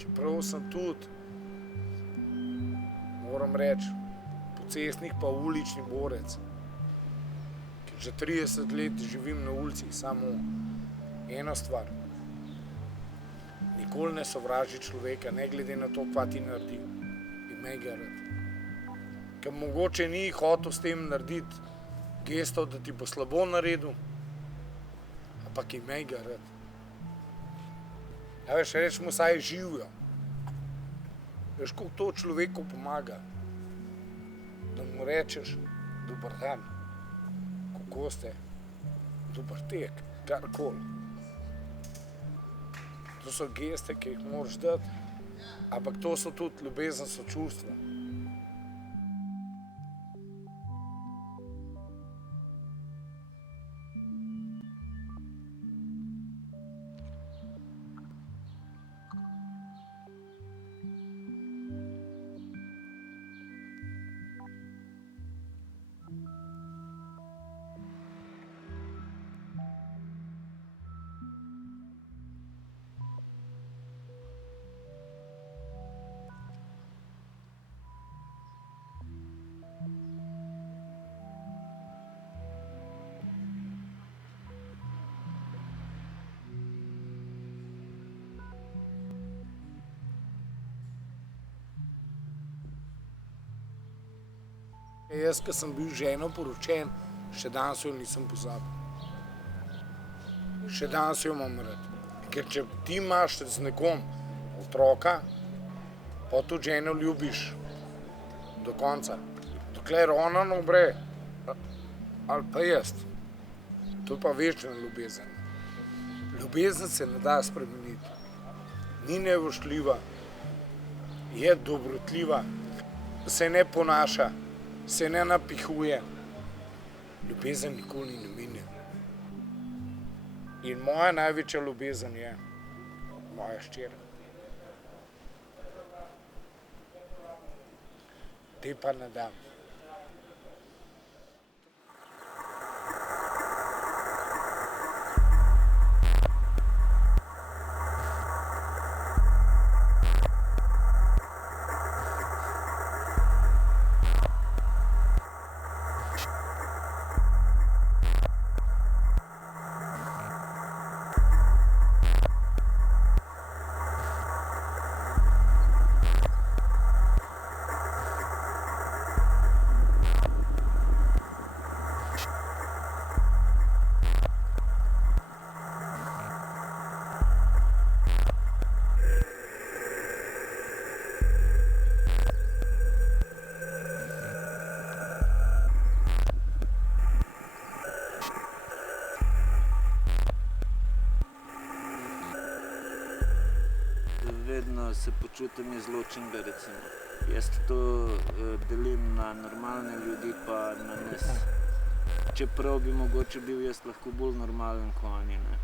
Čeprav sem tudi, moram reči, pocestnik pa ulični borec. Ker že 30 let živim na ulici, samo eno stvar. Nikoli ne sovraži človeka, ne glede na to, kva ti naredi. Imej ga rad. Ker mogoče ni hotel s tem narediti gesto, da ti bo slabo naredil, ampak imej ga rad. Ja, veš, rečemo, saj živijo. Veš, koliko to človeku pomaga, da mu rečeš, dober dan, kako ste, dober tek, karkoli. To so geste, ki jih moraš dati, ampak to so tudi ljubezen, sočustva. Jaz, ko sem bil ženo poročen, še danes jo nisem pozabil. Še danes jo imam rad. Ker če ti imaš z nekom otroka, pa tudi ženo ljubiš do konca. Dokler ona ne umre, ali pa jaz. To je pa večna ljubezen. Ljubezen se ne da spremeniti. Ni nevoštljiva, je dobrotljiva, se ne ponaša, se ne napihuje. Ljubezen nikoli ne mine. In moja največja ljubezen je moja hčera. Te pa ne dam. Vedno se počutim izločenega, recimo. Jaz to delim na normalne ljudi, pa na nas. Čeprav bi mogoče bil jaz lahko bolj normalen kot oni, ne.